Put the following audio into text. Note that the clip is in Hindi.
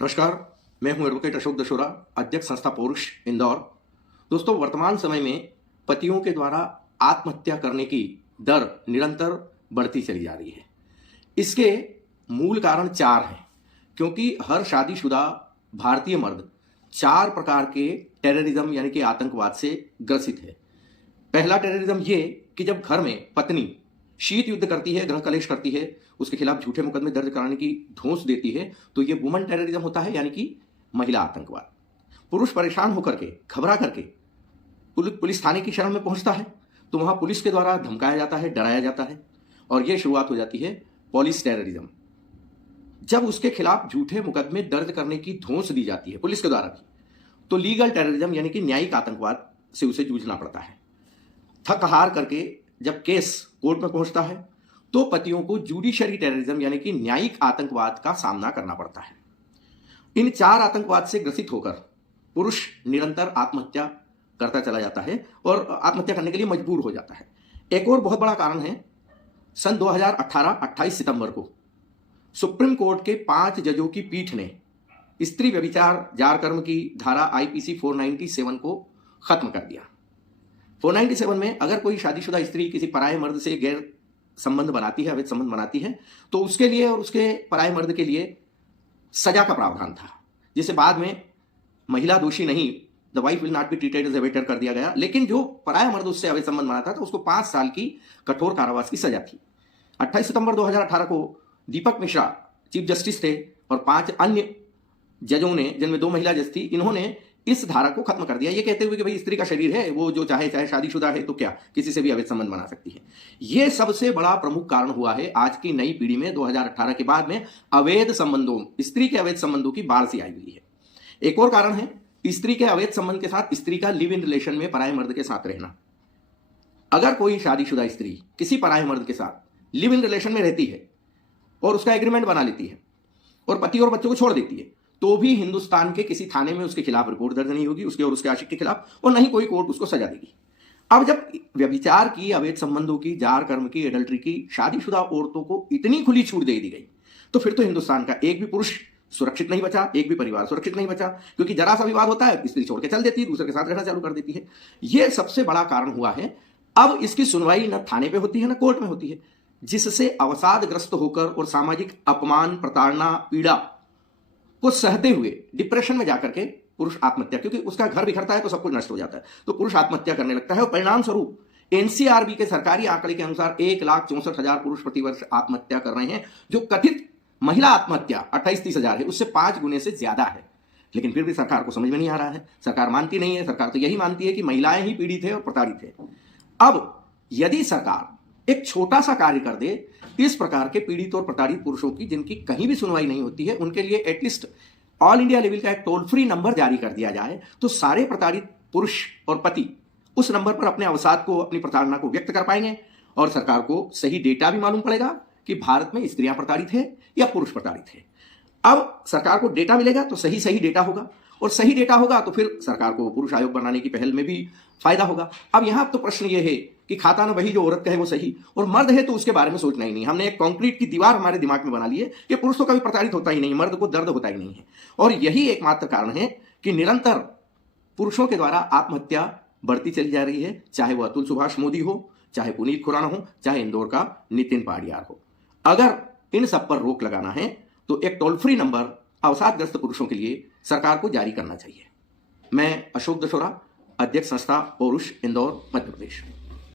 नमस्कार। मैं हूं एडवोकेट अशोक दशोरा, अध्यक्ष संस्था पौरुष इंदौर। दोस्तों, वर्तमान समय में पतियों के द्वारा आत्महत्या करने की दर निरंतर बढ़ती चली जा रही है। इसके मूल कारण चार हैं, क्योंकि हर शादीशुदा भारतीय मर्द चार प्रकार के टेररिज्म यानी कि आतंकवाद से ग्रसित है। पहला टेररिज्म ये कि जब घर में पत्नी शीत युद्ध करती है, गृह कलेश करती है, उसके खिलाफ झूठे मुकदमे दर्ज कराने की धौंस देती है, तो ये वुमन टेररिज्म होता है, यानी कि महिला आतंकवाद। पुरुष परेशान होकर के, घबरा करके पुलिस थाने की शरण में पहुंचता है, तो वहां पुलिस के द्वारा धमकाया जाता है, डराया जाता है, और यह शुरुआत हो जाती है पुलिस टेररिज्म। जब उसके खिलाफ झूठे मुकदमे दर्ज करने की धौंस दी जाती है पुलिस के द्वारा भी, तो लीगल टेररिज्म यानी कि न्यायिक आतंकवाद से उसे जूझना पड़ता है। थक हार करके जब केस कोर्ट में पहुंचता है, तो पतियों को जुडिशरी टेररिज्म यानी कि न्यायिक आतंकवाद का सामना करना पड़ता है। इन चार आतंकवाद से ग्रसित होकर पुरुष निरंतर आत्महत्या करता चला जाता है और आत्महत्या करने के लिए मजबूर हो जाता है। एक और बहुत बड़ा कारण है, सन 2018 28 सितंबर को सुप्रीम कोर्ट के 5 जजों की पीठ ने स्त्री व्यभिचार जारकर्म की धारा IPC 497 को खत्म कर दिया। 497 में अगर कोई शादीशुदा स्त्री किसी पराये मर्द से गैर संबंध बनाती है, अवैध संबंध बनाती है, तो उसके लिए और उसके पराये मर्द के लिए सजा का प्रावधान था, जिसे बाद में महिला दोषी नहीं, the wife will not be treated as a waiter कर दिया गया। लेकिन जो पराया मर्द उससे अवैध संबंध बनाता था, तो उसको 5 साल की कठोर कारावास की सजा थी। 28 सितंबर 2018 को दीपक मिश्रा चीफ जस्टिस थे और 5 अन्य जजों ने, जिनमें 2 महिला जज थी, इन्होंने इस धारा को खत्म कर दिया, ये कहते हुए कि भाई स्त्री का शरीर है, वो जो चाहे शादीशुदा है तो क्या, किसी से भी अवैध संबंध बना सकती है। ये सबसे बड़ा प्रमुख कारण हुआ है आज की नई पीढ़ी में 2018 के बाद में अवैध संबंधों, स्त्री के अवैध संबंधों की बाढ़ सी आई हुई है। एक और कारण है स्त्री के अवैध संबंध के साथ स्त्री का लिव इन रिलेशन में पराये मर्द के साथ रहना। अगर कोई शादीशुदा स्त्री किसी पराये मर्द के साथ लिव इन रिलेशन में रहती है और उसका एग्रीमेंट बना लेती है और पति और बच्चों को छोड़ देती है, तो भी हिंदुस्तान के किसी थाने में उसके खिलाफ रिपोर्ट दर्ज नहीं होगी, उसके और उसके आशिक के खिलाफ, और नहीं कोई कोर्ट उसको सजा देगी। अब जब व्यभिचार की, अवैध संबंधों की, जार कर्म की, एडल्ट्री की शादीशुदा औरतों को इतनी खुली छूट दे दी गई, तो फिर तो हिंदुस्तान का एक भी पुरुष सुरक्षित नहीं बचा, एक भी परिवार सुरक्षित नहीं बचा, क्योंकि जरा सा विवाद होता है, स्त्री छोड़ के चल देती है, दूसरे के साथ रहना चालू कर देती है। यह सबसे बड़ा कारण हुआ है। अब इसकी सुनवाई न थाने पे होती है, न कोर्ट में होती है, जिससे अवसादग्रस्त होकर और सामाजिक अपमान, प्रताड़ना, पीड़ा को सहते हुए डिप्रेशन में जाकर के पुरुष आत्महत्या, क्योंकि उसका घर बिखरता है तो सब कुछ नष्ट हो जाता है, तो पुरुष आत्महत्या करने लगता है। और परिणाम स्वरूप NCRB के सरकारी आंकड़े के अनुसार 1,64,000 पुरुष प्रतिवर्ष आत्महत्या कर रहे हैं, जो कथित महिला आत्महत्या 28-30 हजार है, उससे 5 गुने से ज्यादा है। लेकिन फिर भी सरकार को समझ में नहीं आ रहा है, सरकार मानती नहीं है। सरकार तो यही मानती है कि महिलाएं ही पीड़ित है और प्रताड़ित है। अब यदि सरकार एक छोटा सा कार्य कर दे, इस प्रकार के पीड़ित और प्रताड़ित पुरुषों की, जिनकी कहीं भी सुनवाई नहीं होती है, उनके लिए एटलीस्ट ऑल इंडिया लेवल का एक टोल फ्री नंबर जारी कर दिया जाए, तो सारे प्रताड़ित पुरुष और पति उस नंबर पर अपने अवसाद को, अपनी प्रताड़ना को व्यक्त कर पाएंगे, और सरकार को सही डेटा भी मालूम पड़ेगा कि भारत में स्त्रियां प्रताड़ित है या पुरुष प्रताड़ित है। अब सरकार को डेटा मिलेगा तो सही डेटा होगा, और सही डेटा होगा तो फिर सरकार को पुरुष आयोग बनाने की पहल में भी फायदा होगा। अब यहां तो प्रश्न यह है कि खाता न वही जो औरत कहे वो सही, और मर्द है तो उसके बारे में सोचना ही नहीं। हमने एक कंक्रीट की दीवार हमारे दिमाग में बना ली है कि पुरुष तो कभी प्रताड़ित होता ही नहीं, मर्द को दर्द होता ही नहीं है। और यही एकमात्र कारण है कि निरंतर पुरुषों के द्वारा आत्महत्या बढ़ती चली जा रही है, चाहे वह अतुल सुभाष मोदी हो, चाहे पुनीत खुराना हो, चाहे इंदौर का नितिन पाडियार हो। अगर इन सब पर रोक लगाना है तो एक टोल फ्री नंबर अवसादग्रस्त पुरुषों के लिए सरकार को जारी करना चाहिए। मैं अशोक दशोरा, अध्यक्ष संस्था पौरुष इंदौर, मध्य प्रदेश।